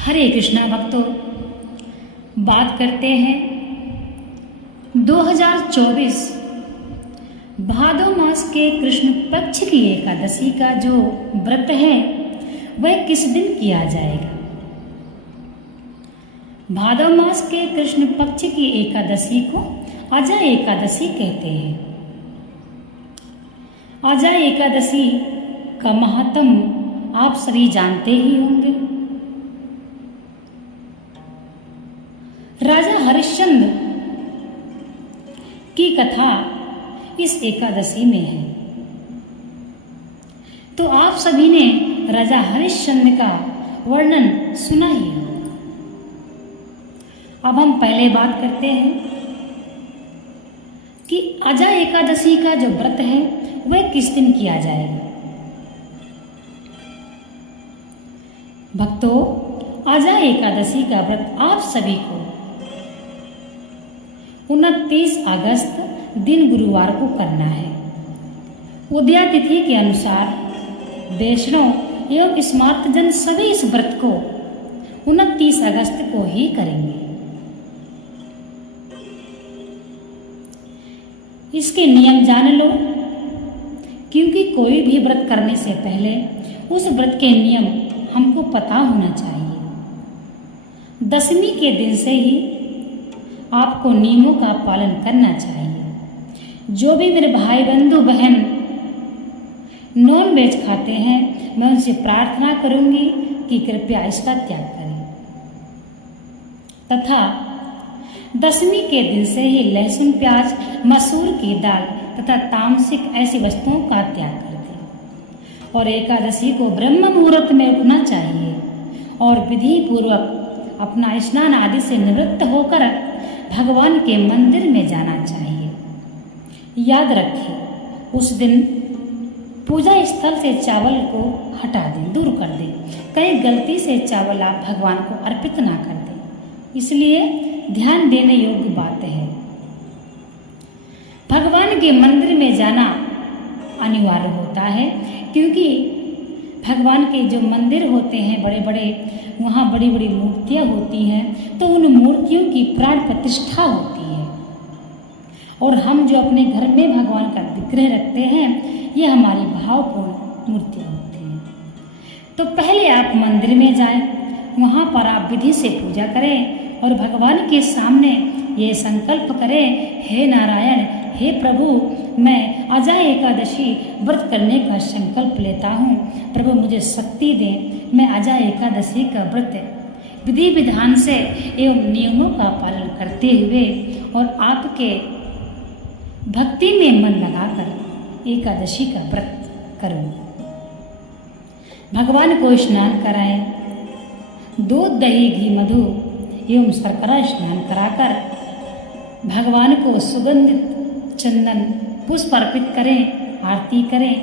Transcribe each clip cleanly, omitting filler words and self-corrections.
हरे कृष्णा भक्तों, बात करते हैं 2024 भादो मास के कृष्ण पक्ष की एकादशी का जो व्रत है वह किस दिन किया जाएगा। भादो मास के कृष्ण पक्ष की एकादशी को अजा एकादशी कहते हैं। अजा एकादशी का महात्म आप सभी जानते ही होंगे। राजा हरिश्चंद्र की कथा इस एकादशी में है। तो आप सभी ने राजा हरिश्चंद्र का वर्णन सुना ही होगा। अब हम पहले बात करते हैं कि अजा एकादशी का जो व्रत है वह किस दिन किया जाएगा। भक्तों, अजा एकादशी का व्रत आप सभी को 29 अगस्त दिन गुरुवार को करना है। उदया तिथि के अनुसार वैष्णव एवं स्मार्तजन सभी इस व्रत को 29 अगस्त को ही करेंगे। इसके नियम जान लो, क्योंकि कोई भी व्रत करने से पहले उस व्रत के नियम हमको पता होना चाहिए। दशमी के दिन से ही आपको नियमों का पालन करना चाहिए। जो भी मेरे भाई बंधु बहन नॉन वेज खाते हैं, मैं उनसे प्रार्थना करूंगी कि कृपया इसका त्याग करें तथा दशमी के दिन से ही लहसुन, प्याज, मसूर की दाल तथा तामसिक ऐसी वस्तुओं का त्याग कर दें। और एकादशी को ब्रह्म मुहूर्त में उठना चाहिए और विधि पूर्वक अपना स्नान आदि से निवृत्त होकर भगवान के मंदिर में जाना चाहिए। याद रखें, उस दिन पूजा स्थल से चावल को हटा दें, दूर कर दें। कहीं गलती से चावल आप भगवान को अर्पित ना कर दें, इसलिए ध्यान देने योग्य बात है। भगवान के मंदिर में जाना अनिवार्य होता है, क्योंकि भगवान के जो मंदिर होते हैं बड़े बड़े, वहाँ बड़ी बड़ी मूर्तियाँ होती हैं, तो उन मूर्तियों की प्राण प्रतिष्ठा होती है। और हम जो अपने घर में भगवान का विग्रह रखते हैं, ये हमारी भावपूर्ण मूर्तियाँ होती हैं। तो पहले आप मंदिर में जाएं, वहाँ पर आप विधि से पूजा करें और भगवान के सामने ये संकल्प करें, हे नारायण, हे प्रभु, मैं अजा एकादशी व्रत करने का संकल्प लेता हूँ। प्रभु मुझे शक्ति दें, मैं अजा एकादशी का व्रत विधि विधान से एवं नियमों का पालन करते हुए और आपके भक्ति में मन लगाकर एकादशी का व्रत करूँ। भगवान को स्नान कराएं, दूध, दही, घी, मधु एवं शर्करा स्नान कराकर भगवान को सुगंधित चंदन पुष्प अर्पित करें, आरती करें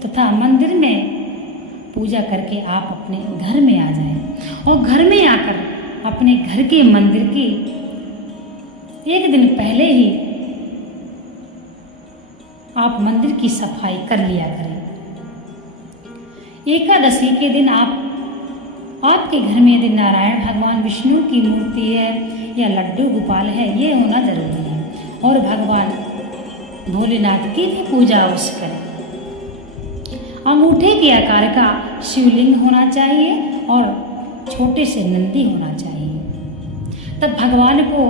तथा मंदिर में पूजा करके आप अपने घर में आ जाएं। और घर में आकर अपने घर के मंदिर की एक दिन पहले ही आप मंदिर की सफाई कर लिया करें। एकादशी के दिन आपके घर में यदि नारायण भगवान, विष्णु की मूर्ति है या लड्डू गोपाल है, ये होना जरूरी है। और भगवान भोलेनाथ की भी पूजा अवश्य करें। अंगूठे के आकार का शिवलिंग होना चाहिए और छोटे से नंदी होना चाहिए। तब भगवान को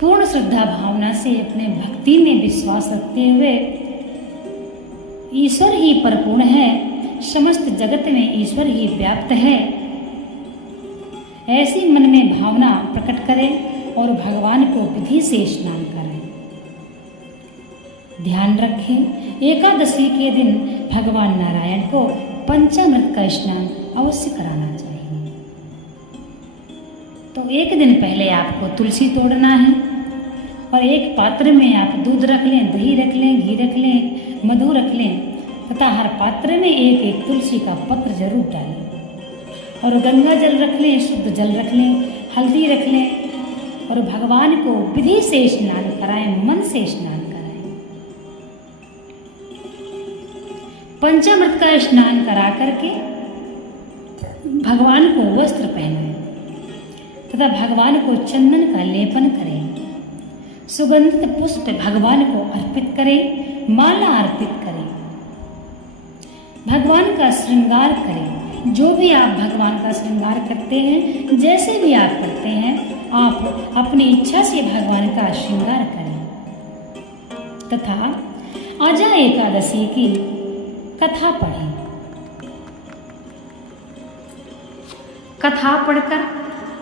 पूर्ण श्रद्धा भावना से अपने भक्ति में विश्वास रखते हुए, ईश्वर ही परिपूर्ण है, समस्त जगत में ईश्वर ही व्याप्त है, ऐसी मन में भावना प्रकट करें और भगवान को विधि से स्नान करें। ध्यान रखें, एकादशी के दिन भगवान नारायण को पंचामृत का स्नान अवश्य कराना चाहिए। तो एक दिन पहले आपको तुलसी तोड़ना है और एक पात्र में आप दूध रख लें, दही रख लें, घी रख लें, मधु रख लें तथा हर पात्र में एक एक तुलसी का पत्र जरूर डालें। और गंगा जल रख लें, शुद्ध जल रख लें, हल्दी रख लें और भगवान को विधि से स्नान कराएं, मन से स्नान कराएं। पंचामृत का स्नान करा करके भगवान को वस्त्र पहनाएं तथा भगवान को चंदन का लेपन करें, सुगंधित पुष्प भगवान को अर्पित करें, माला अर्पित करें, भगवान का श्रृंगार करें। जो भी आप भगवान का श्रृंगार करते हैं, जैसे भी आप करते हैं, आप अपनी इच्छा से भगवान का श्रृंगार करें तथा आजा एकादशी की कथा पढ़ें। कथा पढ़कर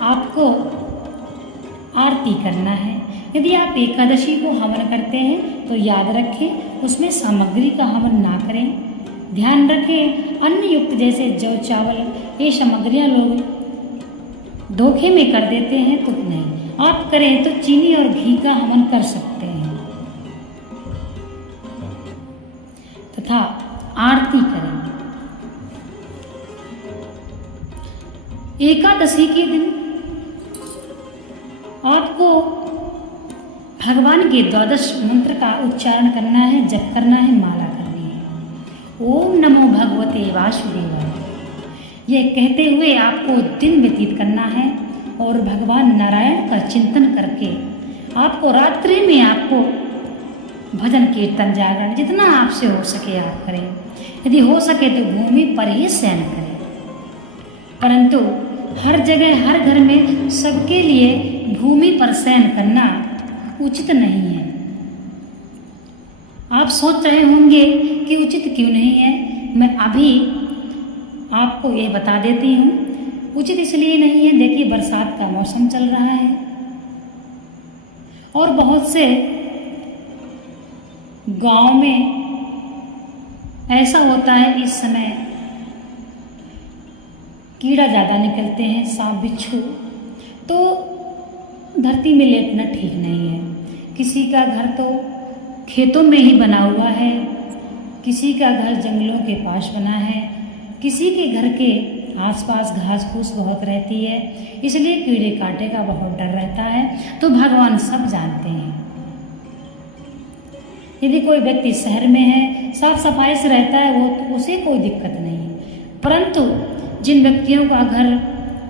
आपको आरती करना है। यदि आप एकादशी को हवन करते हैं तो याद रखें उसमें सामग्री का हवन ना करें। ध्यान रखें अन्न युक्त जैसे जौ चावल ये सामग्रियां लोग धोखे में कर देते हैं तो नहीं, आप करें तो चीनी और घी का हवन कर सकते हैं तथा आरती करें। एकादशी के दिन आपको भगवान के 12 मंत्र का उच्चारण करना है, जप करना है, माला करनी है। ओम नमो भगवते वासुदेवाय ये कहते हुए आपको दिन व्यतीत करना है और भगवान नारायण का चिंतन करके आपको रात्रि में आपको भजन कीर्तन जागरण जितना आपसे हो सके आप करें। यदि हो सके तो भूमि पर ही शयन करें, परंतु हर जगह हर घर में सबके लिए भूमि पर शयन करना उचित नहीं है। आप सोच रहे होंगे कि उचित क्यों नहीं है, मैं अभी आपको ये बता देती हूँ। उचित इसलिए नहीं है, देखिए बरसात का मौसम चल रहा है और बहुत से गांव में ऐसा होता है इस समय कीड़ा ज़्यादा निकलते हैं, सांप बिच्छू, तो धरती में लेटना ठीक नहीं है। किसी का घर तो खेतों में ही बना हुआ है, किसी का घर जंगलों के पास बना है, किसी के घर के आसपास घास फूस बहुत रहती है, इसलिए कीड़े कांटे का बहुत डर रहता है। तो भगवान सब जानते हैं। यदि कोई व्यक्ति शहर में है, साफ सफाई से रहता है, वो तो उसे कोई दिक्कत नहीं है, परंतु जिन व्यक्तियों का घर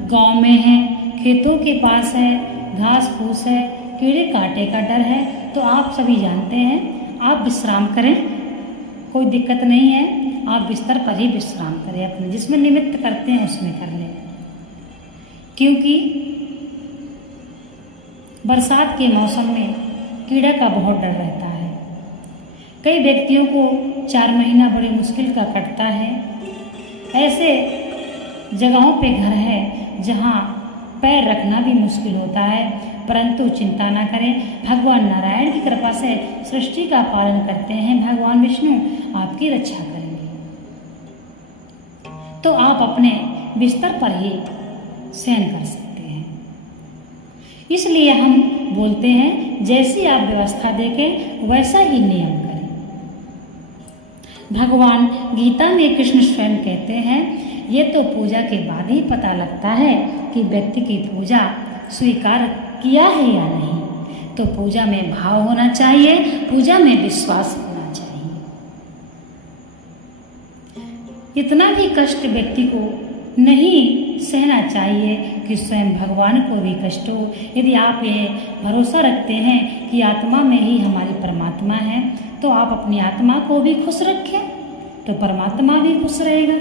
गांव में है, खेतों के पास है, घास फूस है, कीड़े कांटे का डर है, तो आप सभी जानते हैं आप विश्राम करें, कोई दिक्कत नहीं है। आप बिस्तर पर ही विश्राम करें, अपने जिसमें निमित्त करते हैं उसमें कर लें, क्योंकि बरसात के मौसम में कीड़ा का बहुत डर रहता है। कई व्यक्तियों को 4 महीना बड़ी मुश्किल का कटता है। ऐसे जगहों पे घर है जहाँ पैर रखना भी मुश्किल होता है, परंतु चिंता ना करें, भगवान नारायण की कृपा से सृष्टि का पालन करते हैं भगवान विष्णु, आपकी रक्षा करेंगे। तो आप अपने बिस्तर पर ही शयन कर सकते हैं। इसलिए हम बोलते हैं जैसी आप व्यवस्था देखें वैसा ही नियम करें। भगवान गीता में कृष्ण स्वयं कहते हैं, ये तो पूजा के बाद ही पता लगता है कि व्यक्ति की पूजा स्वीकार किया है या नहीं। तो पूजा में भाव होना चाहिए, पूजा में विश्वास होना चाहिए। इतना भी कष्ट व्यक्ति को नहीं सहना चाहिए कि स्वयं भगवान को भी कष्ट हो। यदि आप ये भरोसा रखते हैं कि आत्मा में ही हमारी परमात्मा है, तो आप अपनी आत्मा को भी खुश रखें तो परमात्मा भी खुश रहेगा।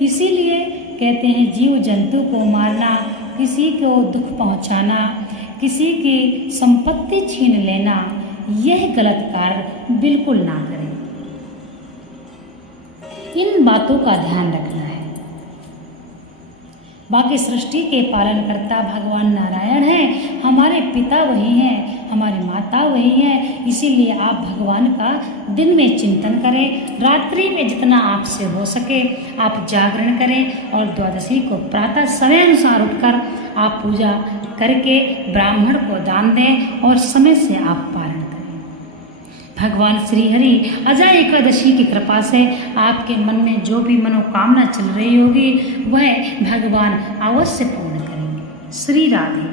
इसीलिए कहते हैं जीव जंतु को मारना, किसी को दुख पहुंचाना, किसी की संपत्ति छीन लेना, यह गलत कार्य बिल्कुल ना करें। इन बातों का ध्यान रखना है। बाकी सृष्टि के पालन करता भगवान नारायण है, हमारे पिता वही हैं, हमारी माता वही हैं। इसीलिए आप भगवान का दिन में चिंतन करें, रात्रि में जितना आपसे हो सके आप जागरण करें और द्वादशी को प्रातः समय अनुसार उठकर आप पूजा करके ब्राह्मण को दान दें और समय से आप पारण करें। भगवान श्री हरि अजय एकादशी की कृपा से आपके मन में जो भी मनोकामना चल रही होगी वह भगवान अवश्य पूर्ण करेंगे। श्री राधे।